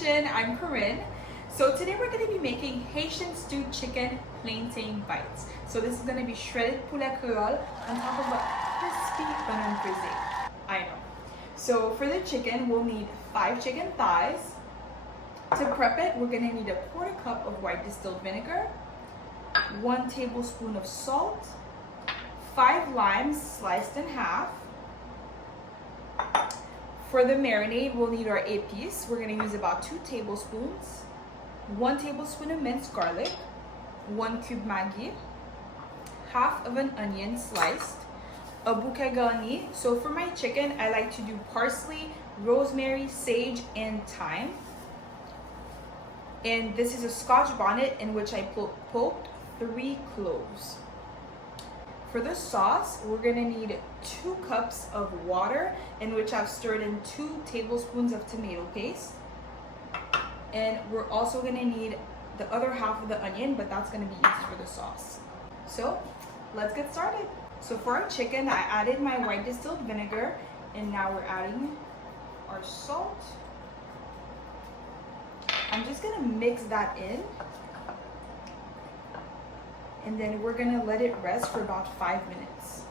kitchen. I'm Corinne. So today we're going to be making Haitian stewed chicken plantain bites. So this is going to be shredded poulet Créole on top of a crispy Bannann Peze. I know. So for the chicken, we'll need 5 chicken thighs. To prep it, we're going to need a quarter cup of white distilled vinegar, 1 tablespoon of salt, 5 limes sliced in half. For the marinade, we'll need our épices. We're going to use about 2 tablespoons, 1 tablespoon of minced garlic, 1 cube Maggi, half of an onion sliced, a bouquet garni. So for my chicken, I like to do parsley, rosemary, sage, and thyme. And this is a scotch bonnet in which I poked 3 cloves. For the sauce, we're gonna need 2 cups of water in which I've stirred in 2 tablespoons of tomato paste. And we're also gonna need the other half of the onion, but that's gonna be used for the sauce. So let's get started. So for our chicken, I added my white distilled vinegar, and now we're adding our salt. I'm just gonna mix that in. And then we're gonna let it rest for about 5 minutes.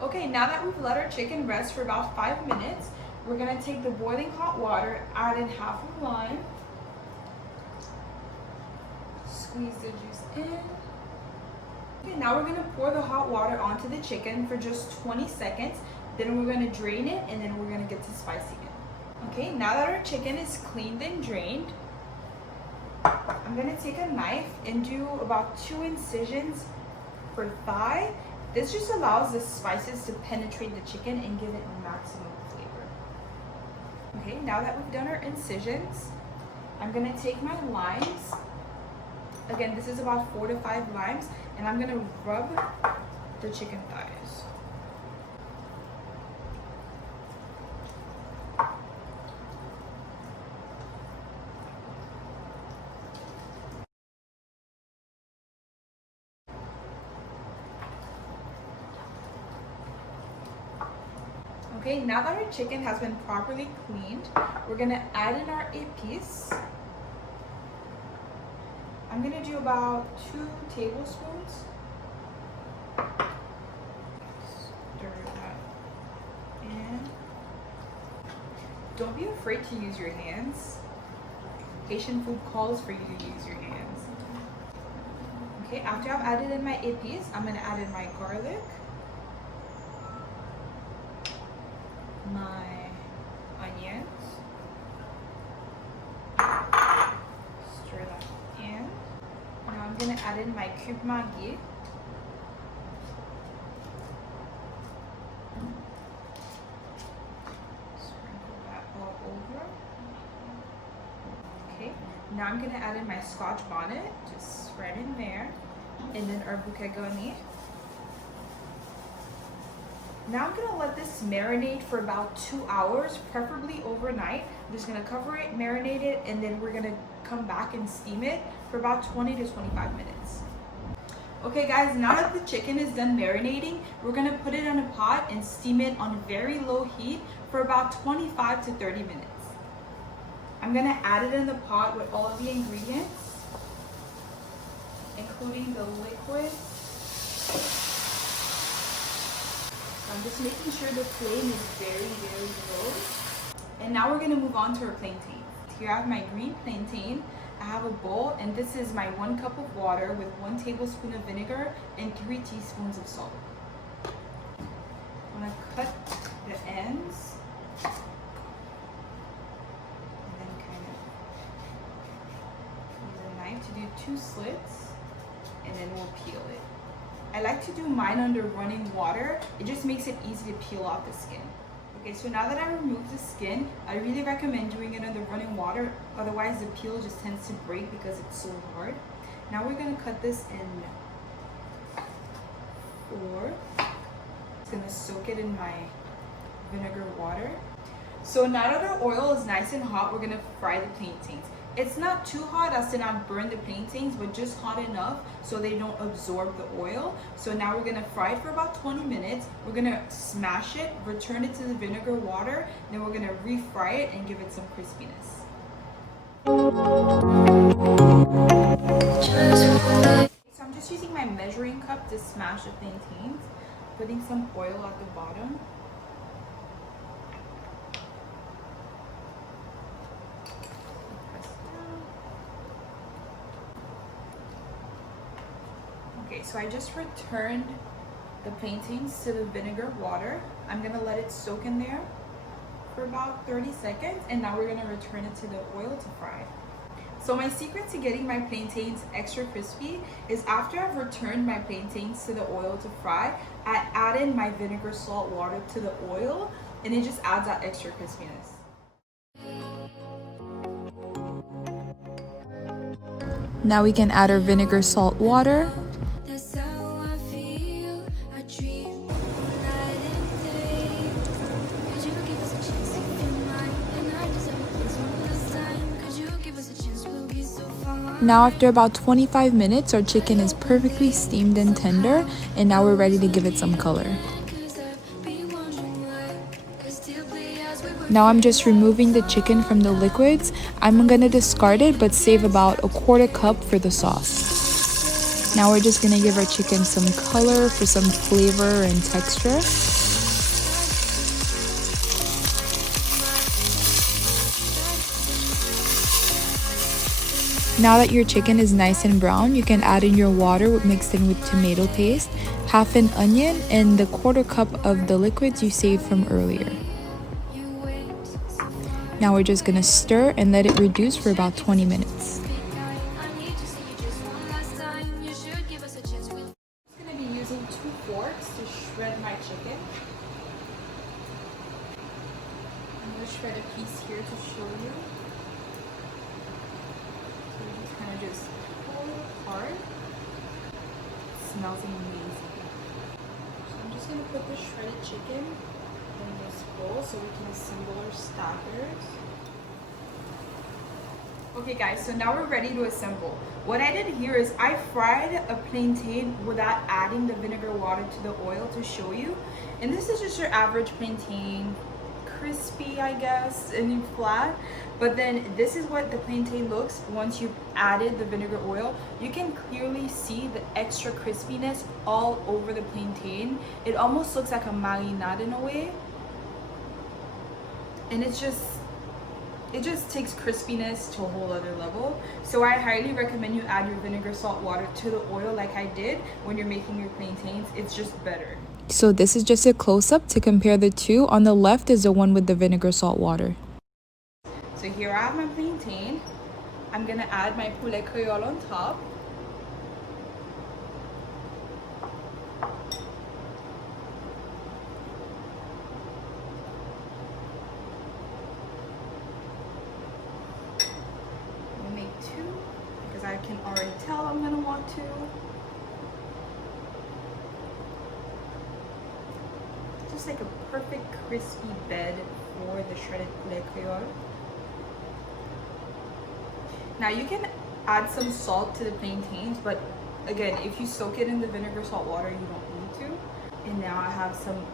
Okay, now that we've let our chicken rest for about 5 minutes, we're gonna take the boiling hot water, add in half a lime, squeeze the juice in. Okay, now we're gonna pour the hot water onto the chicken for just 20 seconds. Then we're gonna drain it, and then we're gonna get to spicing it. Okay, now that our chicken is cleaned and drained, I'm gonna take a knife and do about 2 incisions per thigh. This just allows the spices to penetrate the chicken and give it maximum flavor. Okay, now that we've done our incisions, I'm gonna take my limes. Again, this is about 4 to 5 limes, and I'm gonna rub the chicken thighs. Okay, now that our chicken has been properly cleaned, we're gonna add in our épices. I'm gonna do about 2 tablespoons. Stir that in. Don't be afraid to use your hands. Haitian food calls for you to use your hands. Okay, after I've added in my épices, I'm gonna add in my garlic, my onions, stir that in. Now I'm gonna add in my cube Maggi, sprinkle that all over. Okay, now I'm gonna add in my scotch bonnet, just spread in there, and then our bouquet garni. Now I'm gonna let this marinate for about 2 hours, preferably overnight. I'm just gonna cover it, marinate it, and then we're gonna come back and steam it for about 20 to 25 minutes. Okay guys, now that the chicken is done marinating, we're gonna put it in a pot and steam it on very low heat for about 25 to 30 minutes. I'm gonna add it in the pot with all of the ingredients, including the liquid. I'm just making sure the flame is very, very low. And now we're gonna move on to our plantain. Here I have my green plantain. I have a bowl, and this is my 1 cup of water with 1 tablespoon of vinegar and 3 teaspoons of salt. I'm gonna cut the ends. And then kind of use a knife to do 2 slits, and then we'll peel it. I like to do mine under running water. It just makes it easy to peel off the skin. Okay, so now that I removed the skin, I really recommend doing it under running water. Otherwise, the peel just tends to break because it's so hard. Now we're gonna cut this in 4. It's gonna soak it in my vinegar water. So now that our oil is nice and hot, we're gonna fry the plantains. It's not too hot as to not burn the plantains, but just hot enough so they don't absorb the oil. So now we're gonna fry it for about 20 minutes. We're gonna smash it, return it to the vinegar water, then we're gonna refry it and give it some crispiness. So I'm just using my measuring cup to smash the plantains, putting some oil at the bottom. Okay, so I just returned the plantains to the vinegar water. I'm gonna let it soak in there for about 30 seconds, and now we're gonna return it to the oil to fry. So my secret to getting my plantains extra crispy is after I've returned my plantains to the oil to fry, I add in my vinegar salt water to the oil, and it just adds that extra crispiness. Now we can add our vinegar salt water. Now after about 25 minutes, our chicken is perfectly steamed and tender, and now we're ready to give it some color. Now I'm just removing the chicken from the liquids. I'm gonna discard it but save about a quarter cup for the sauce. Now we're just gonna give our chicken some color for some flavor and texture. Now that your chicken is nice and brown, you can add in your water mixed in with tomato paste, half an onion, and the quarter cup of the liquids you saved from earlier. Now we're just gonna stir and let it reduce for about 20 minutes. I'm gonna be using 2 forks to shred my chicken. I'm gonna shred a piece here to show you. Just pull it apart. It smells amazing. So I'm just gonna put the shredded chicken in this bowl so we can assemble our starters. Okay guys, so now we're ready to assemble. What I did here is I fried a plantain without adding the vinegar water to the oil to show you. And this is just your average plantain, crispy I guess, and flat. But then this is what the plantain looks once you've added the vinegar oil. You can clearly see the extra crispiness all over the plantain. It almost looks like a marinade in a way. And it just takes crispiness to a whole other level. So I highly recommend you add your vinegar salt water to the oil like I did when you're making your plantains. It's just better. So this is just a close-up to compare the two. On the left is the one with the vinegar salt water. So here I have my plantain. I'm gonna add my Poulet Créole on top. I'm gonna make 2 because I can already tell I'm gonna want to. Just like a perfect crispy bed for the shredded Poulet Créole. Now you can add some salt to the plantains, but again, if you soak it in the vinegar salt water, you don't need to. And now I have some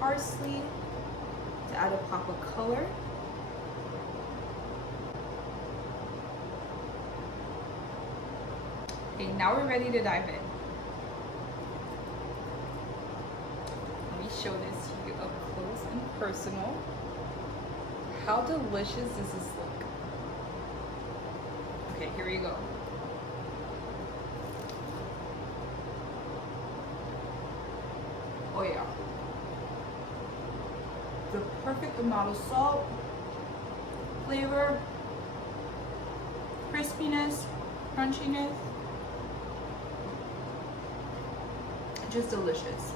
parsley to add a pop of color. Okay, now we're ready to dive in. Let me show this to you up close and personal. How delicious does this look? Okay, here we go. Oh yeah. The perfect amount of salt, flavor, crispiness, crunchiness. Just delicious.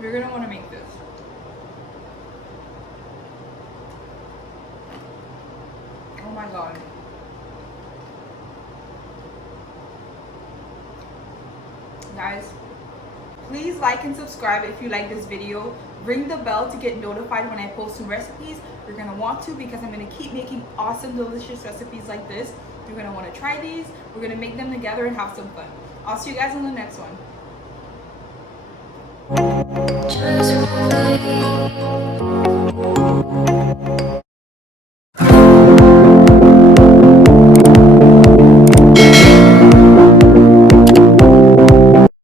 You're gonna want to make this. Oh my god. Guys, Please like and subscribe if you like this video. Ring the bell to get notified when I post new recipes. You're gonna want to, because I'm gonna keep making awesome, delicious recipes like this. You're gonna want to try these. We're gonna make them together and have some fun. I'll see you guys on the next one. Just